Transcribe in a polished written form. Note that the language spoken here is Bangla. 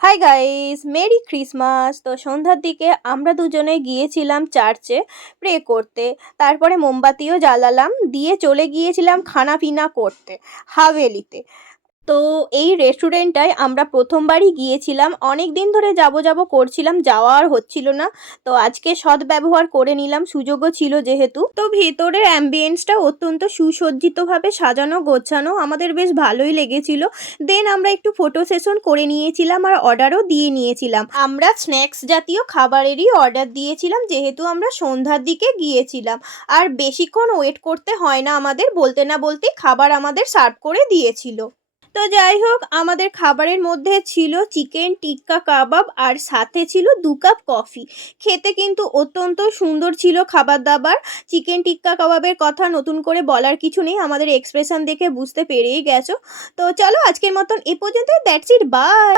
Hi guys, merry Christmas. তো সন্ধ্যার দিকে আমরা দুজনে গিয়েছিলাম চার্চে প্রে করতে। তারপরে মোমবাতিও জ্বালালাম, দিয়ে চলে গিয়েছিলাম খানা পিনা করতে হাভেলিতে। তো এই রেস্টুরেন্টটায় আমরা প্রথমবারই গিয়েছিলাম, অনেক দিন ধরে যাব যাব করছিলাম, যাওয়া আর হচ্ছিল না। তো আজকে সদ্ব্যবহার করে নিলাম, সুযোগও ছিল যেহেতু। তো ভেতরের অ্যাম্বিয়েন্সটা অত্যন্ত সুসজ্জিতভাবে সাজানো গোছানো, আমাদের বেশ ভালোই লেগেছিল। দেন আমরা একটু ফটো সেশন করে নিয়েছিলাম আর অর্ডারও দিয়ে নিয়েছিলাম। আমরা স্ন্যাক্স জাতীয় খাবারেরই অর্ডার দিয়েছিলাম যেহেতু আমরা সন্ধ্যার দিকে গিয়েছিলাম। আর বেশিক্ষণ ওয়েট করতে হয় না আমাদের, বলতে না বলতেই খাবার আমাদের সার্ভ করে দিয়েছিল। তো যাই হোক, আমাদের খাবারের মধ্যে ছিল চিকেন টিক্কা কাবাব আর সাথে ছিল 2 কাপ কফি। খেতে কিন্তু অত্যন্ত সুন্দর ছিল খাবার দাবার। চিকেন টিক্কা কাবাবের কথা নতুন করে বলার কিছু নেই, আমাদের এক্সপ্রেশন দেখে বুঝতে পেরেই গেছো। তো চলো আজকের মতন এ পর্যন্ত, দ্যাটস ইট, বাই।